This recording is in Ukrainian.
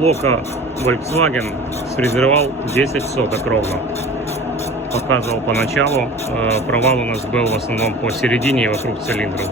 блока Volkswagen сфрезеровал 10 соток ровно. Показывал поначалу. Провал у нас был в основном посередине и вокруг цилиндров.